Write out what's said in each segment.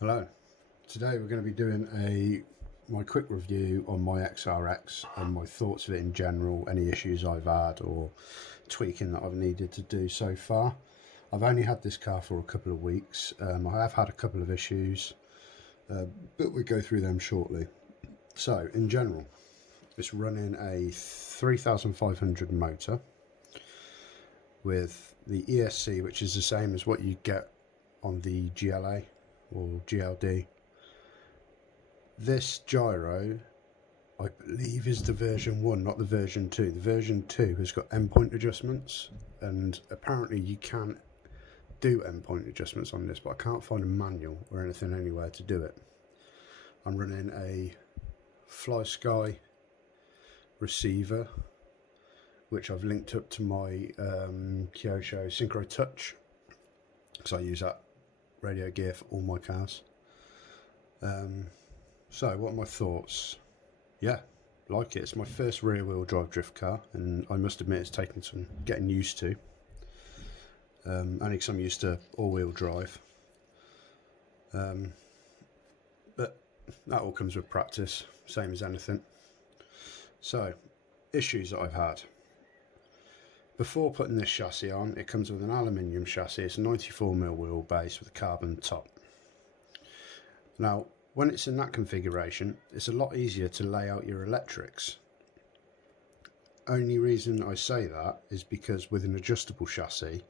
Hello, today we're going to be doing my quick review on my XRX and my thoughts of it in general, any issues I've had or tweaking that I've needed to do so far. I've only had this car for a couple of weeks. I have had a couple of issues, but we'll go through them shortly. So in general, it's running a 3500 motor with the ESC, which is the same as what you get on the GLA or GLD. This gyro, I believe, is the version 1, not the version 2. The version 2 has got endpoint adjustments, and apparently you can do endpoint adjustments on this, but I can't find a manual or anything anywhere to do it. I'm running a FlySky receiver, which I've linked up to my Kyosho Synchro Touch, because I use that radio gear for all my cars. So what are my thoughts? Yeah, like it. It's my first rear wheel drive drift car, and I must admit it's taken some getting used to. Only because I'm used to all wheel drive. But that all comes with practice, same as anything. So, issues that I've had. Before putting this chassis on, it comes with an aluminium chassis. It's a 94mm wheelbase with a carbon top. Now, when it's in that configuration, it's a lot easier to lay out your electrics. Only reason I say that is because with an adjustable chassis,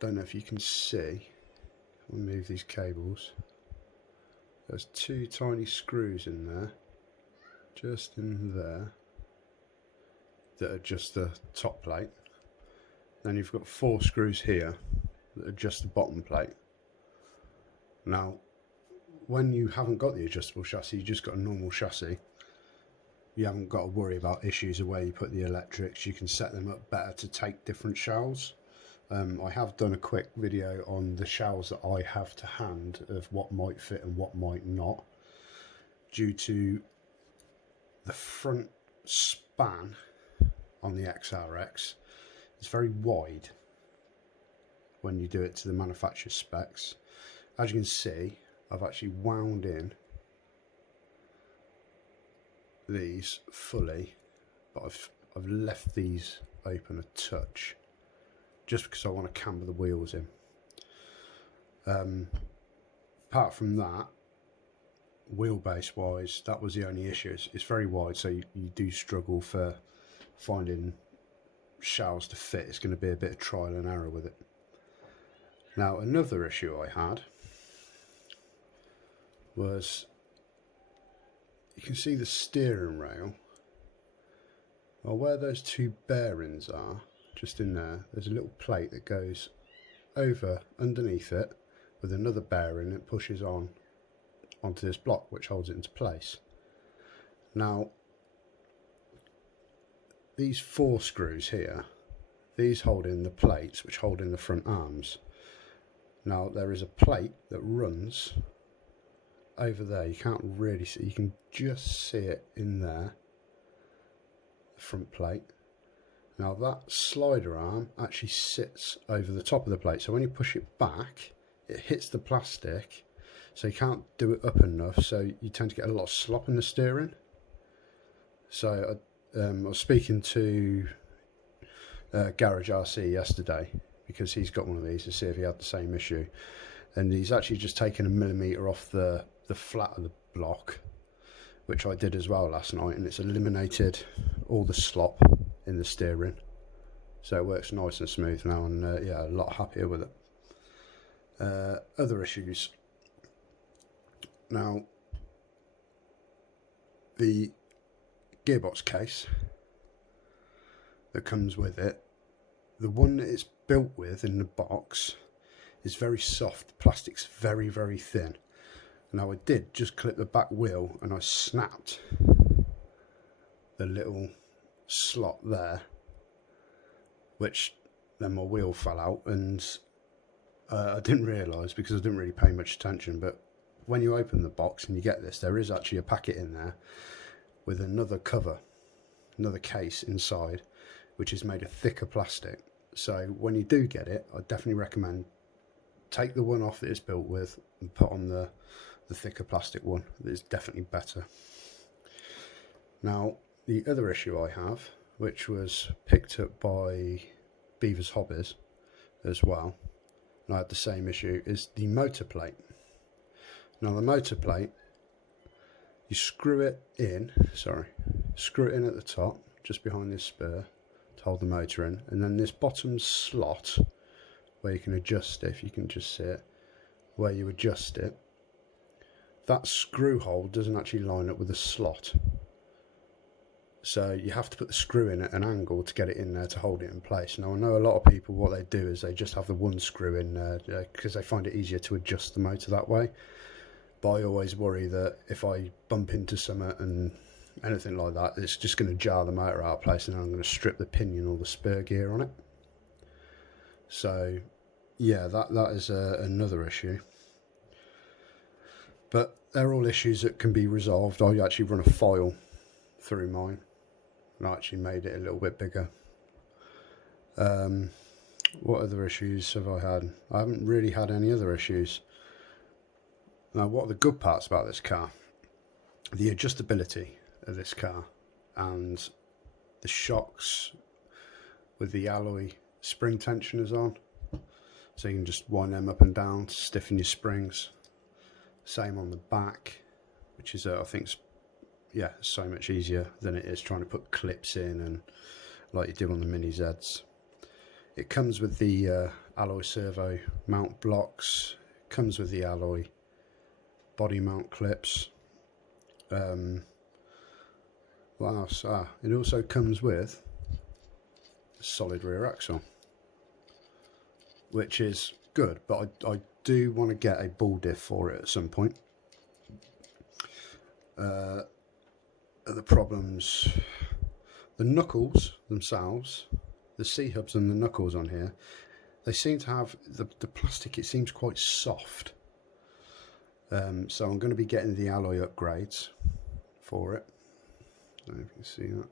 don't know if you can see, I'll move these cables, there's two tiny screws in there, just in there, that adjust the top plate. Then you've got 4 screws here that adjust the bottom plate. Now, when you haven't got the adjustable chassis, you just got a normal chassis, you haven't got to worry about issues of where you put the electrics. You can set them up better to take different shells. I have done a quick video on the shells that I have to hand of what might fit and what might not, due to the front span on the XRX. It's very wide when you do it to the manufacturer's specs. As you can see, I've actually wound in these fully, but I've left these open a touch just because I want to camber the wheels in. Apart from that, wheelbase wise, that was the only issue. It's very wide, so you do struggle for finding shells to fit. It's going to be a bit of trial and error with it. Now, another issue I had was, you can see the steering rail. Well, where those 2 bearings are, just in there, there's a little plate that goes over underneath it with another bearing that pushes onto this block, which holds it into place. Now, these 4 screws here, these hold in the plates which hold in the front arms. Now, there is a plate that runs over there. You can't really see, you can just see it in there, the front plate. Now, that slider arm actually sits over the top of the plate, so when you push it back, it hits the plastic, so you can't do it up enough, so you tend to get a lot of slop in the steering. So I was speaking to Garage RC yesterday, because he's got one of these, to see if he had the same issue, and he's actually just taken a millimetre off the flat of the block, which I did as well last night, and it's eliminated all the slop in the steering, so it works nice and smooth now, and yeah, a lot happier with it. Other issues. Now, the gearbox case that comes with it, the one that it's built with in the box, is very soft. The plastic's very, very thin. Now, I did just clip the back wheel and I snapped the little slot there, which then my wheel fell out, and I didn't realise because I didn't really pay much attention, but when you open the box and you get this, there is actually a packet in there with another cover, another case inside, which is made of thicker plastic. So when you do get it, I definitely recommend take the one off that it's built with and put on the thicker plastic one. That is definitely better. Now, the other issue I have, which was picked up by Beaver's Hobbies as well, and I had the same issue, is the motor plate. Now, the motor plate, you screw it in at the top, just behind this spur, to hold the motor in, and then this bottom slot where you can adjust it, if you can just see it, where you adjust it, that screw hole doesn't actually line up with the slot. So you have to put the screw in at an angle to get it in there to hold it in place. Now, I know a lot of people, what they do is they just have the one screw in there because they find it easier to adjust the motor that way. But I always worry that if I bump into something and anything like that, it's just going to jar the motor out of place, and then I'm going to strip the pinion or the spur gear on it. So yeah, that is another issue. But they're all issues that can be resolved. I actually run a file through mine, and I actually made it a little bit bigger. What other issues have I had? I haven't really had any other issues. Now, what are the good parts about this car? The adjustability of this car and the shocks with the alloy spring tensioners on, so you can just wind them up and down to stiffen your springs. Same on the back, which is I think so much easier than it is trying to put clips in and like you do on the Mini Zs. It comes with the alloy servo mount blocks, comes with the alloy body mount clips. What else? It also comes with a solid rear axle, which is good, but I do want to get a ball diff for it at some point. The problems, the knuckles themselves, the C-hubs and the knuckles on here, they seem to have the plastic, it seems quite soft. So I'm going to be getting the alloy upgrades for it. I don't know if you can see that.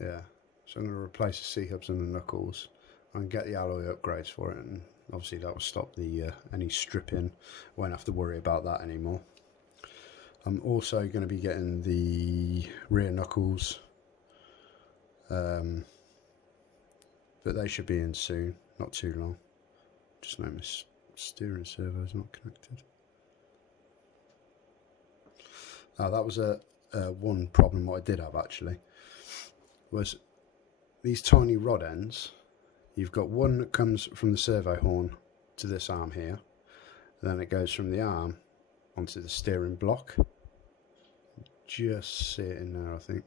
Yeah, so I'm going to replace the C-hubs and the knuckles and get the alloy upgrades for it, and obviously that will stop the any stripping. Won't have to worry about that anymore. I'm also going to be getting the rear knuckles, but they should be in soon, not too long. Just know my steering servo is not connected. That was one problem what I did have actually, was these tiny rod ends. You've got one that comes from the servo horn to this arm here, then it goes from the arm onto the steering block. Just see it in there, I think.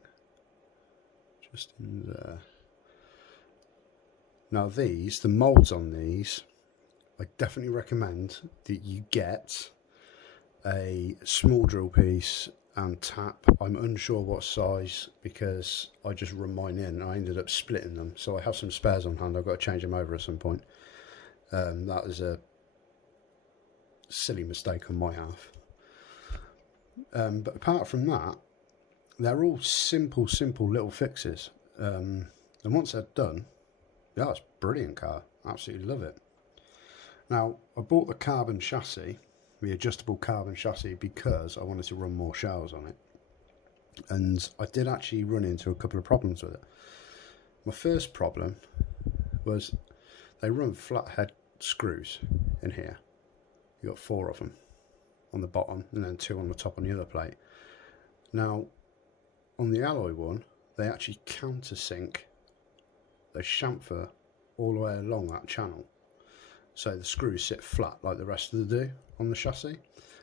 Just in there. Now these, the moulds on these, I definitely recommend that you get a small drill piece and tap. I'm unsure what size because I just run mine in. I ended up splitting them, so I have some spares on hand. I've got to change them over at some point. That was a silly mistake on my half. But apart from that, they're all simple little fixes. And once they're done, yeah, it's a brilliant car. Absolutely love it. Now, I bought the carbon chassis, the adjustable carbon chassis, because I wanted to run more showers on it. And I did actually run into a couple of problems with it. My first problem was they run flat head screws in here. You got 4 of them on the bottom and then 2 on the top on the other plate. Now, on the alloy one, they actually countersink. They chamfer all the way along that channel, so the screws sit flat like the rest of them do on the chassis.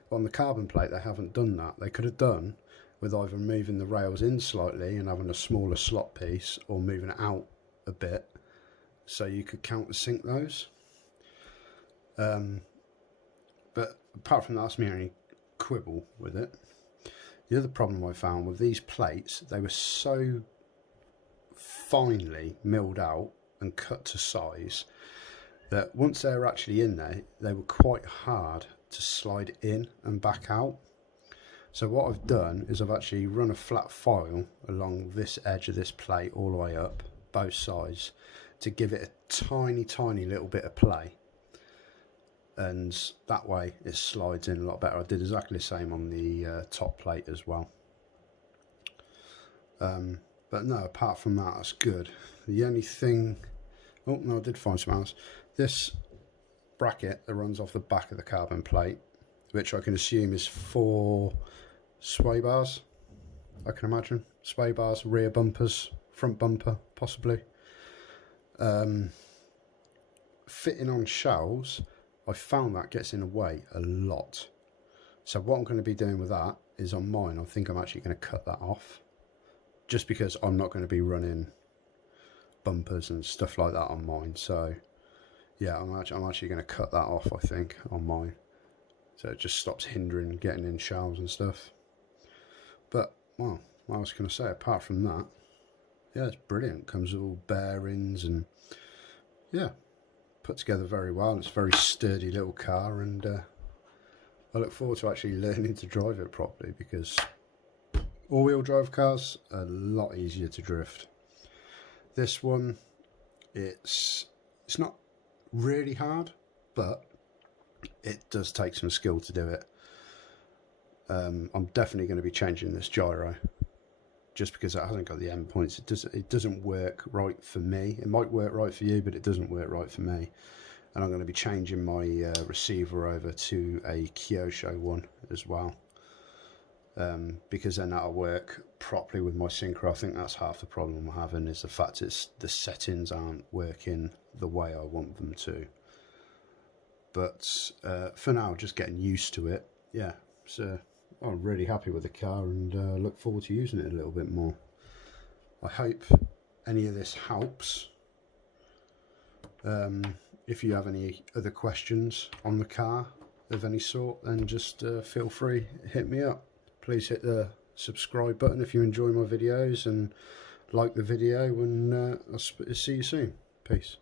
But on the carbon plate, they haven't done that. They could have done with either moving the rails in slightly and having a smaller slot piece, or moving it out a bit so you could countersink those. But apart from that, that's my only quibble with it. The other problem I found with these plates, they were so finely milled out and cut to size that once they were actually in there, they were quite hard to slide in and back out. So what I've done is I've actually run a flat file along this edge of this plate all the way up, both sides, to give it a tiny little bit of play. and that way it slides in a lot better. I did exactly the same on the top plate as well. But no, apart from that, that's good. The only thing, oh no, I did find something else. This bracket that runs off the back of the carbon plate, which I can assume is 4 sway bars, I can imagine. Sway bars, rear bumpers, front bumper, possibly. Fitting on shelves, I found that gets in the way a lot. So what I'm going to be doing with that is on mine, I think I'm actually going to cut that off. Just because I'm not going to be running bumpers and stuff like that on mine. So yeah, I'm actually going to cut that off, I think, on mine. So it just stops hindering getting in shelves and stuff. But, well, what else can I say? Apart from that, yeah, it's brilliant. Comes with all bearings and, yeah, put together very well. It's a very sturdy little car, and I look forward to actually learning to drive it properly, because all-wheel drive cars are a lot easier to drift. This one, it's not really hard, but it does take some skill to do it. I'm definitely going to be changing this gyro, just because it hasn't got the end points. It doesn't work right for me. It might work right for you, but it doesn't work right for me. And I'm going to be changing my receiver over to a Kyosho one as well, because then that'll work properly with my synchro. I think that's half the problem I'm having, is the fact the settings aren't working the way I want them to. But for now, just getting used to it. Yeah, so I'm really happy with the car, and look forward to using it a little bit more. I hope any of this helps. If you have any other questions on the car of any sort, then just feel free, hit me up. Please hit the subscribe button if you enjoy my videos, and like the video, and I'll see you soon. Peace.